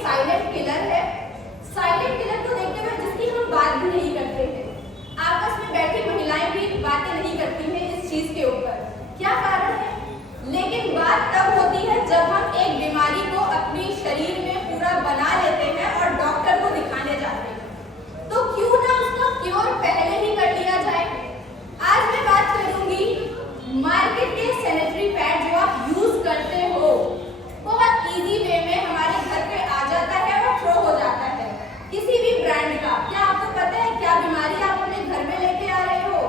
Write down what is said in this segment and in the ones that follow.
Silent killer है। Silent killer को देखते हुए जिसकी हम बात भी नहीं करते हैं, आपस में बैठी महिलाएं भी बातें नहीं करती हैं इस चीज के ऊपर। क्या कारण है? लेकिन बात तब होती है जब हम एक बीमारी को अपने शरीर में पूरा बना लेते हैं और डॉक्टर को दिखाने जाते हैं। तो क्यों ना उसका क्योर पहले ही कर लिया जाए। आज मैं बात करूंगी मार्केट के सैनिटरी पैड जो आप यूज करते हो, बहुत इजी वे में हमारे घर पे आ जाता है और थ्रो हो जाता है, किसी भी ब्रांड का। क्या आपको पता है क्या बीमारी आप अपने घर में लेके आ रहे हो,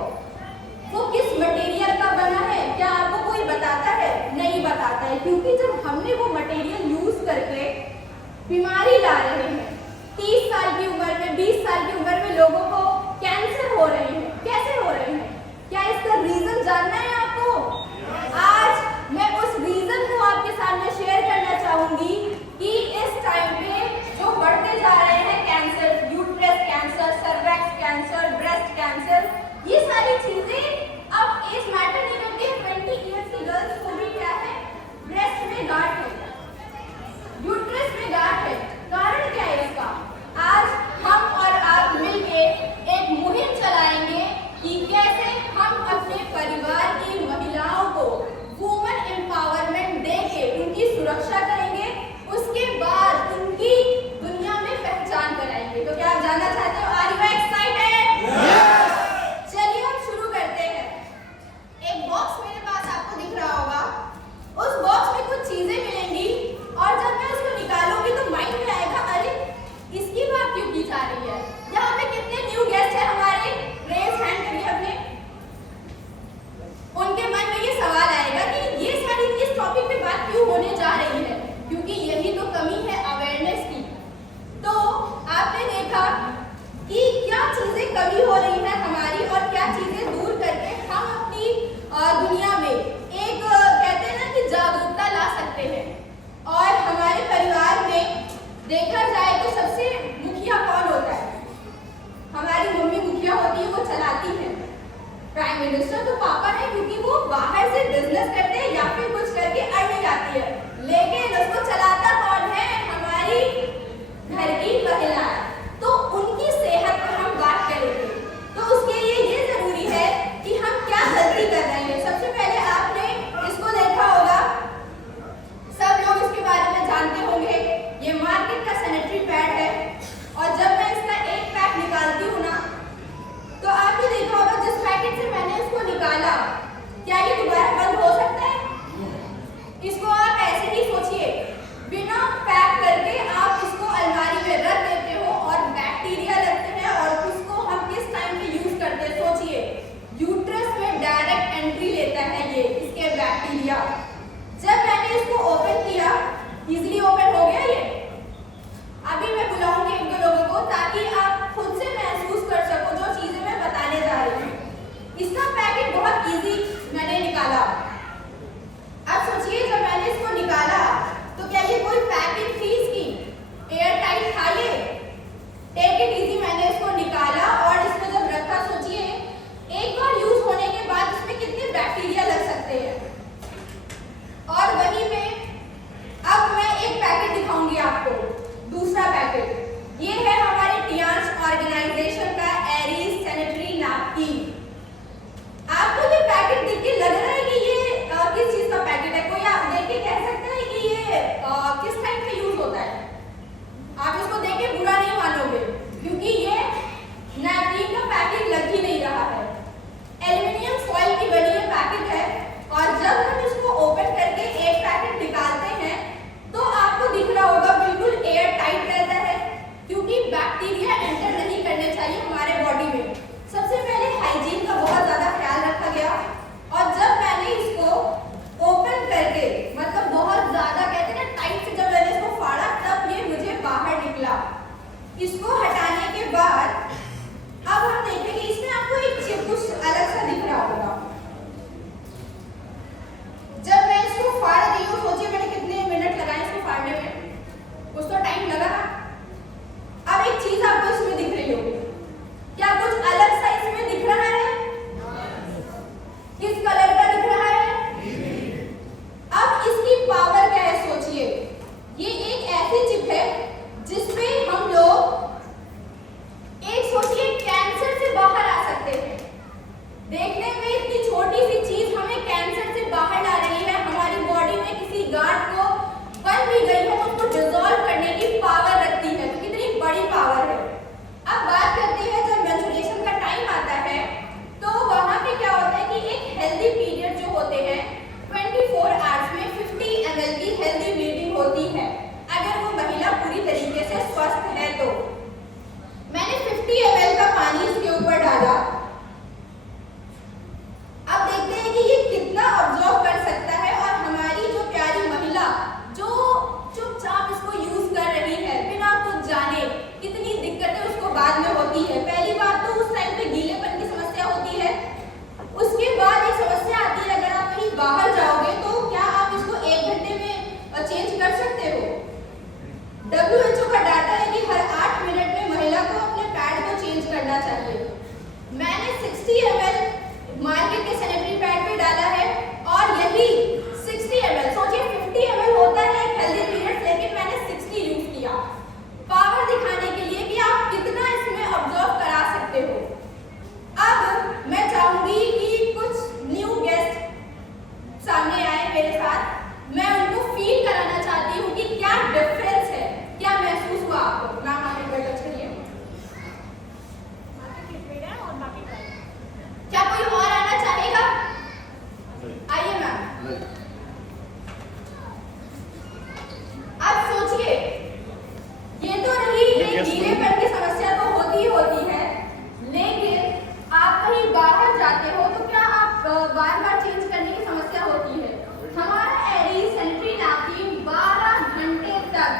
वो किस मटेरियल का बना है? क्या आपको कोई बताता है? नहीं बताता है, क्योंकि जब हमने वो मटेरियल यूज करके बीमारी ला रहे हैं, 30 साल की उम्र में, 20 साल की उम्र में लोगों को कैंसर हो रहे हैं। कैसे हो रहे हैं? क्या इसका रीजन जानना है आपको? आज मैं उस रीजन को आपके सामने शेयर करना चाहूंगी कि इस टाइम पे जो बढ़ते जा रहे हैं cancer, uterus cancer, cervix cancer, breast cancer, ये सारी चीजें अब एज मैटर नहीं करती है। 20 इयर्स की गर्ल्स को भी क्या है, ब्रेस्ट में गांठ है, यूट्रस में गांठ है। कारण क्या है इसका? आज हम और आप मिलके एक मुहिम चलाएंगे कि कैसे हम अपने परिवार की महिलाओं को वुमेन एम्पावरमेंट दे के उनकी सुरक्षा करेंगे, उसके बाद उनकी दुनिया में पहचान कराएंगे। तो क्या आप जानना चाहते हो? Are you excited? चलिए हम शुरू करते हैं। एक बॉक्स मेरे पास आपको दिख रहा होगा, उस बॉक्स में कुछ चीजें मिलेंगी और जब मैं उसको निकालूंगी तो माइंड में आएगा, अरे इसकी बात क्यों की जा रही है? यहाँ पे कितने न्यू गेस्ट हैं हमारे? रेज हैंड करिए अपने। उनके मन में ये सवाल आएगा कि ये सारी इस टॉपिक पे बात क्यों होने जा रही है, क्योंकि यही तो कमी है अवेयरनेस की। तो आपने देखा कि क्या चीजें कमी हो रही है हमारी और क्या चीजें दूर करके हम अपनी दुनिया में एक कहते हैं ना कि जागरूकता ला सकते हैं। और हमारे परिवार में देखा जाए तो सबसे मुखिया कौन होता है? हमारी मम्मी मुखिया होती है, वो चलाती है। प्राइम मिनिस्टर तो पापा है, क्योंकि वो बाहर से बिजनेस करते हैं या फिर कुछ करके अर्निंग आती है, लेकिन उसको चलाता कौन है? हमारी घर की महिला। तो उनकी सेहत पर हम बात करेंगे, तो उसके लिए ये जरूरी है कि हम क्या गलती कर रहे हैं। सबसे पहले आपने इसको देखा होगा, सब लोग इसके बारे में जानते होंगे, ये मार्केट का सैनिटरी पैड है। और जब मैं इसका एक पैक निकालती हूँ ना, तो आपने देखा होगा जिस पैकेट से मैंने इसको निकाला, क्या ये दोबारा बंद हो सकता है? इसको आप ऐसे ही सोचिए, बिना पैक करके आप इसको अलमारी में रख देते हो और बैक्टीरिया लगते हैं, और उसको हम किस टाइम पे यूज करते हैं? सोचिए, यूट्रस में डायरेक्ट एंट्री लेता है ये इसके बैक्टीरिया। जब मैंने इसको ओपन किया, इजीली ओपन हो गया ये। अभी मैं बुलाऊंगी एक दो लोगों को ताकि आप खुद से महसूस कर सको जो चीजें मैं बताने जा रही हूँ। इसका पैकेट बहुत इजी मैंने निकाला। अब सोचिए, जब मैंने इसको निकाला तो क्या ये कोई पैकिंग थी इसकी? एयर टाइट था ये? टेक इट इजी, मैंने इसको निकाला और इसको जब रखा, सोचिए एक बार यूज होने के बाद इसमें कितने बैक्टीरिया लग सकते हैं। और वहीं पे अब मैं एक पैकेट दिखाऊंगी आपको, दूसरा पैकेट। ये है हमारे टियांस ऑर्गेनाइजेशन का एरीज सैनिटरी नैपकिन। आपको ये पैकेट देख के लग रहा है कि ये किस चीज का पैकेट है? कोई आप देख के कह सकता है कि ये किस टाइप का यूज होता है? आप इसको देख के बुरा नहीं मानोगे, क्योंकि ये नैपकिन का पैकेट लग ही नहीं रहा है। एल्युमिनियम फॉइल की बनी ये पैकेट है, और जब हम इसको ओपन करके एक पैकेट निकालते हैं तो आपको दिख रहा होगा बिल्कुल एयर टाइट रहता है, क्योंकि बैक्टीरिया एंटर नहीं करने चाहिए हमारे बॉडी में। सबसे पहले हाइजीन का बहुत ज्यादा ख्याल रखा गया, और जब मैंने इसको ओपन करके, मतलब बहुत ज्यादा कहते हैं ना टाइट से जब मैंने इसको फाड़ा, तब ये मुझे बाहर निकला। इसको हटाने के बाद अब हम देखेंगे, इसमें आपको एक चिप कुछ अलग सा दिख रहा होगा। जब मैं इसको फाड़ रही हूँ, सोचिए मैंने कितने मिनट लगाए इसको फाड़ने में, कुछ तो टाइम लगा ना। अब एक चीज आपको इसमें दिख रही होगी, क्या कुछ अलग सा इसमें दिख रहा है? किस कलर का दिख रहा है? अब इसकी पावर क्या है? सोचिए, ये एक ऐसी चिप है WHO का डाटा है कि हर 8 मिनट में महिला को अपने पैड को चेंज करना चाहिए। मैंने 60 ml मार्केट के सैनिटरी पैड पे डाला है और यही 60 ml, सोचिए 50 ml होता है एक हेल्दी पीरियड, लेकिन मैंने 60 यूज किया पावर दिखाने के लिए कि आप कितना इसमें ऑब्जर्व करा सकते हो। अब मैं चाहूंगी कि कुछ न्यू गेस्ट सामने आए मेरे साथ, मैं उनको फील कराना चाहती हूँ कि क्या डिफरेंस है, क्या महसूस हुआ आपको। मैम आप एक बार टच करिए। क्या कोई और आना चाहेगा? आइए मैम। अब सोचिए, ये तो रही एक गीलेपन की समस्या तो होती ही होती है, लेकिन आप कहीं बाहर जाते हो तो क्या आप बार बार चेंज करने की समस्या होती है। हमारा एरी सैनिटरी नैपकिन 12 घंटे तक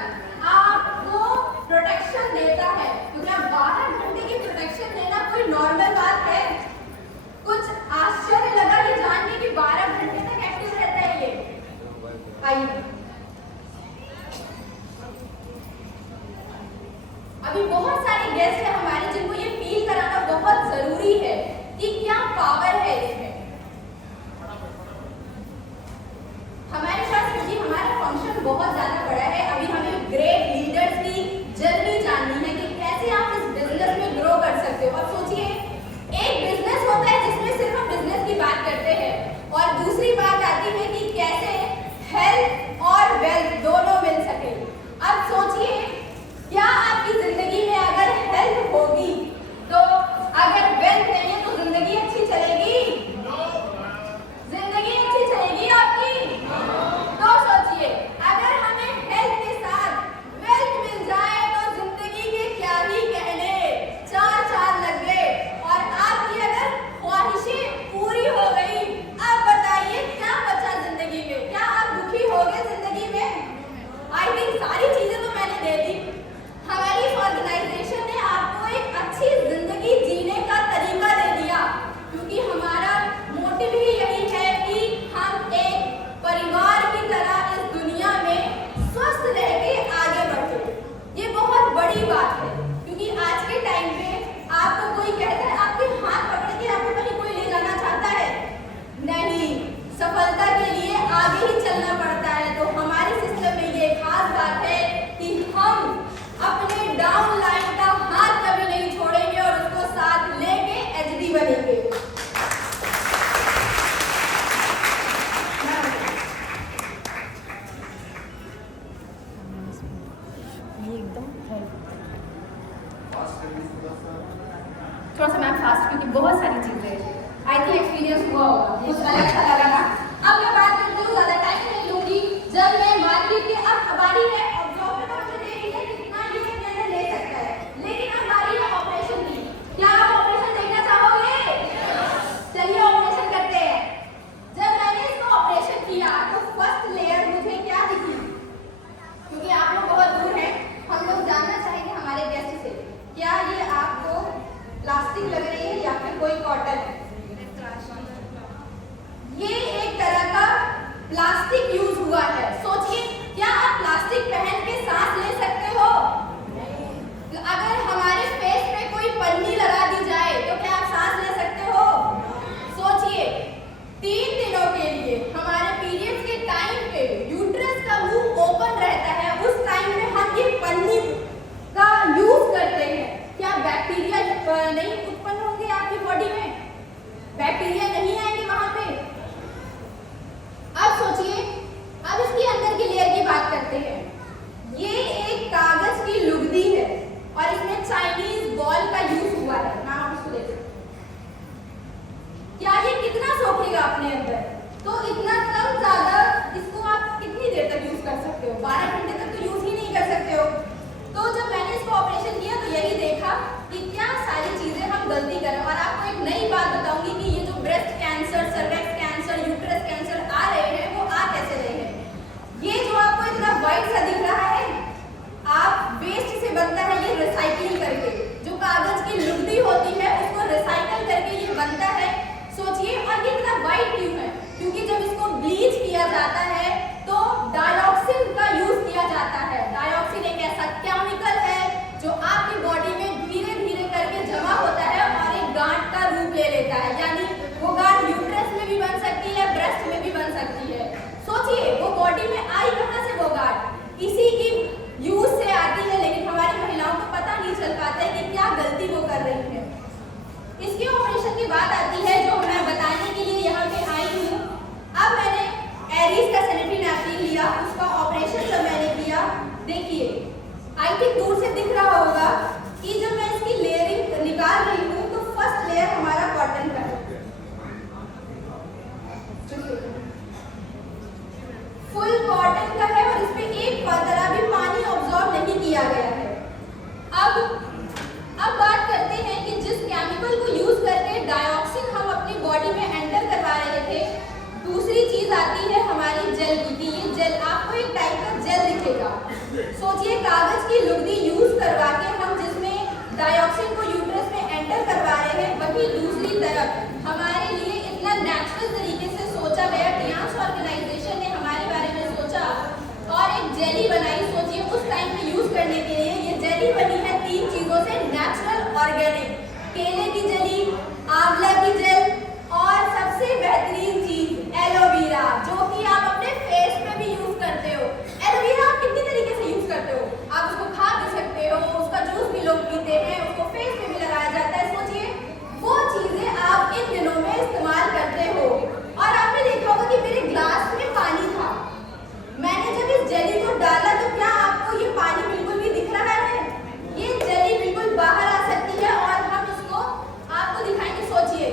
आपको प्रोटेक्शन देता है, क्योंकि आप 12 घंटे की प्रोटेक्शन देना कोई नॉर्मल बात है। कुछ आश्चर्य लगा ये जान के कि 12 घंटे तक एक्टिव रहता है ये। आइए, अभी बहुत सारे गेस्ट हैं हमारे जिनको ये फील कराना बहुत जरूरी है कि क्या पावर है इसमें। हमारे पास, क्योंकि हमारा फंक्शन बहुत ज्यादा बड़ा है, अभी हमें ग्रेट लीडर्स की जर्नी जाननी है कि कैसे आप इस बिजनेस में ग्रो कर सकते हो। अब सोचिए, एक बिजनेस होता है जिसमें सिर्फ हम बिजनेस की बात करते हैं और दूसरी बात आती है कि कैसे हेल्थ और वेल्थ दोनों मिल सके। अब सोचिए, क्या आपकी जिंदगी में अगर हेल्थ होगी तो अगर वेल्थ नहीं है तो जिंदगी अच्छी चलेगी? जिंदगी अच्छी चलेगी आपकी? तो सोचिए, अगर हमें हेल्थ के साथ वेल्थ मिल जाए तो जिंदगी के क्या ही कहने, 4 चांद लग गए। और आपकी अगर ख्वाहिशें पूरी हो गई, अब बताइए क्या बचा जिंदगी में? क्या आप दुखी हो गए जिंदगी में? आई थिंक सारी चीजें तो मैंने दे दी। हमारी इस ऑर्गेनाइजेशन ने आपको एक अच्छी जिंदगी जीने का तरीका दे दिया, क्योंकि हमारा मोटिव ही यही है कि हम एक परिवार की तरह इस दुनिया में स्वस्थ रह के आगे बढ़े। ये बहुत बड़ी बात है, क्योंकि आज के टाइम पे आपको कोई कहता है, आपके हाथ पकड़ के आपको कहीं कोई ले जाना चाहता है? नहीं, सफलता के लिए आगे ही चलना पड़ता है। तो हमारे सिस्टम में ये खास बात है कि हम अपने डाउन लाइन का हाथ कभी नहीं छोड़ेंगे और उसको साथ लेके एचडी बनेंगे। थोड़ा सा मैम फास्ट, क्योंकि बहुत सारी चीजें आई थिंक एक्सपीरियंस हुआ होगा, कुछ अलग सा लगा ना। अब मैं बात करती हूँ, ज्यादा टाइम नहीं लूंगी। जब मैं मार्केट के, अब हमारी है प्लास्टिक लग रही है या फिर कोई कॉटन। ये एक तरह का प्लास्टिक यूज हुआ है। सोचिए, क्या आप प्लास्टिक पहन के सांस ले सकते हो? अगर हमारे फेस पे कोई पन्नी लगा दी जाए तो क्या आप सांस ले सकते हो? सोचिए, 3 दिनों के लिए हमारे पीरियड्स के टाइम पे यूट्रस का मुंह ओपन रहता है, उस टाइम में हम ये पन्नी का यूज करते हैं। क्या बैक्टीरिया नहीं उत्पन्न होंगे आपकी बॉडी में? बैक्टीरिया नहीं आएंगे वहां पे? अब सोचिए, अब इसके अंदर की लेयर की बात करते हैं। ये एक कागज की लुगदी है और इसमें चाइनीज बॉल का यूज हुआ है। नाम आप इसको देखिए, क्या ये कितना सोखेगा अपने अंदर? तो इतना कम ज्यादा इसको आप कितनी देर तक यूज कर सकते हो? 12 घंटे तक तो यूज ही नहीं कर सकते हो। तो जब मैंने इसको ऑपरेशन किया तो यही देखा कि क्या सारी चीजें हम गलती करें। और आपको एक नई बात बताऊंगी कि ये जो breast cancer, cervix cancer, uterus cancer आ रहे हैं, वो आ कैसे रहे हैं। ये जो आपको इतना व्हाइट सा दिख रहा है, आप वेस्ट से बनता है ये रिसाइकलिंग करके। जो कागज की लुगदी होती है उसको रिसाइकल करके ये बनता है। सोचिए, और ये इतना व्हाइट क्यों है? क्योंकि जब इसको ब्लीच किया जाता है तो डाइऑक्सिन का यूज किया जाता है। डाइऑक्सिन एक ऐसा केले की जली, आंवला की जेल और सबसे बेहतरीन चीज एलोवेरा, जो कि आप अपने फेस पे भी यूज करते हो। एलोवेरा आप कितनी तरीके से यूज करते हो? आप उसको खा भी सकते हो, उसका जूस भी लोग पीते हैं, उसको फेस पे भी लगाया जाता है। सोचिए वो चीजें आप इन दिनों में इस्तेमाल करते हो। और आपने देखा होगा कि मेरे ग्लास में पानी था, मैंने जब इस जेली को डाला तो क्या आपको ये पानी बिल्कुल भी दिख रहा है? ये जेली बिल्कुल बाहर आ सकती है और हम इसको आपको दिखाएंगे। सोचिए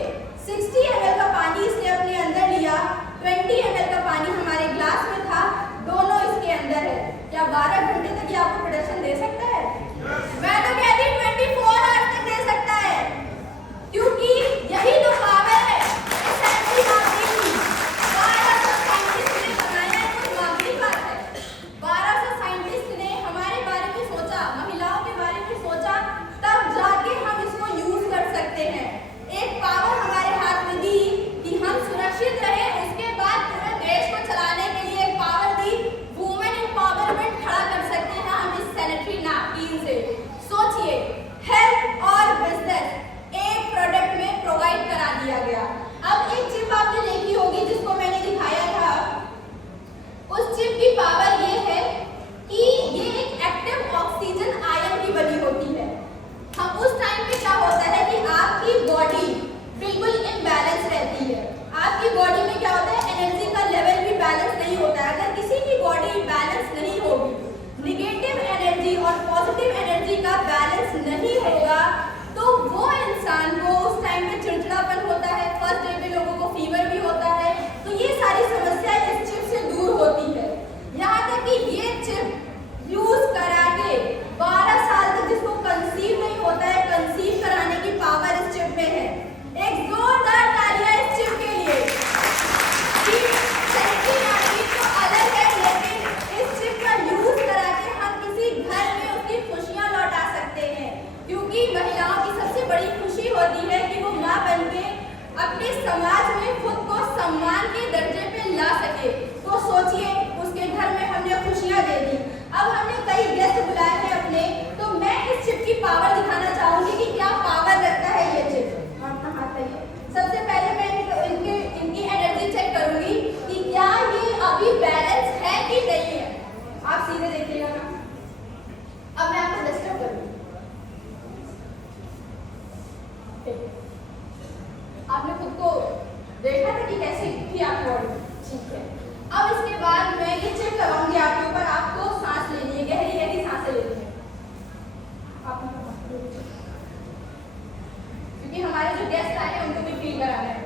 60 ml का पानी इसने अपने अंदर लिया, 20 ml का पानी हमारे ग्लास में था, दोनों इसके अंदर है। क्या 12 घंटे तक ये आपको प्रोडक्शन दे सकता है? मैं तो कहती हूँ 24 आवर्स तक दे सकता है, क्योंकि यही तो पावर है इस एनर्जी मार्केट की। 1200 साइंटिस्ट ने बनाया है, कोई मामूली बात है। 1200 साइंटिस्ट ने हमारे बारे में सोचा, महिलाओं के बारे में सोचा, तब जाके हम इसको यूज कर सकते हैं। एक पावर हमारे हाथ में दी कि हम सुरक्षित रहे, उसके बाद पूरे देश को चलाने के लिए एक पावर दी, वुमेन एम्पावरमेंट खड़ा कर सकते हैं हम इस सैनिटरी नैपकिन से। सोचिए हेल्थ और बिजनेस एक प्रोडक्ट में प्रोवाइड करा दिया गया। अब एक चिप आपने देखी होगी जिसको मैंने दिखाया था, उस चिप की पावर ये है कि ये एक एक्टिव ऑक्सीजन आयन की बनी होती है। हम उस टाइम पे क्या होता है कि आपकी बॉडी बिल्कुल इम्बैलेंस रहती है, आपकी बॉडी में क्या होता है, एनर्जी का लेवल भी बैलेंस नहीं होता है। अगर किसी की बॉडी बैलेंस नहीं होगी, निगेटिव एनर्जी और पॉजिटिव एनर्जी का बैलेंस नहीं होगा, तो वो इंसान को उस टाइम पे चिड़चिड़ापन होता है, फर्स्ट डे पे लोगों को फीवर भी होता है। तो ये सारी समस्या इस चिप से दूर होती है। यहाँ तक कि ये चिप यूज करा के 12 साल तक जिसको कंसीव नहीं होता है, कंसीव कराने की पावर इस चिप में है। एक जोरदार तालियां इस चिप के लिए। सैनिटरी नैपकिन तो अलग है, लेकिन इस चिप का यूज करा के हम किसी घर में उसकी खुशियां लौटा सकते हैं, क्योंकि महिलाओं की सबसे बड़ी खुशी होती है कि वो माँ बन के अपने समाज में खुद को सम्मान के दर्जे पे ला सके। तो सोचिए उसके घर में हमने खुशियां दे दी। अब हमने कई गेस्ट बुलाए हैं अपने, तो मैं इस चिप की पावर दिखाना चाहूंगी कि क्या पावर रखता है ये चिप। सबसे पहले मैं इनकी एनर्जी चेक करूंगी कि क्या ये अभी बैलेंस है कि नहीं है। आप सीधे देखिएगा ना। अब मैं आपको डिस्टर्ब करूंगी। आपने खुद को देखा था कि कैसी थी आपकी बॉडी, ठीक है। अब इसके बाद मैं ये चिप लगाऊंगी आपके ऊपर, आपको सांस लेनी है, गहरी गहरी सांसें लेनी है। क्योंकि हमारे जो गेस्ट आए हैं उनको भी फील कराना है।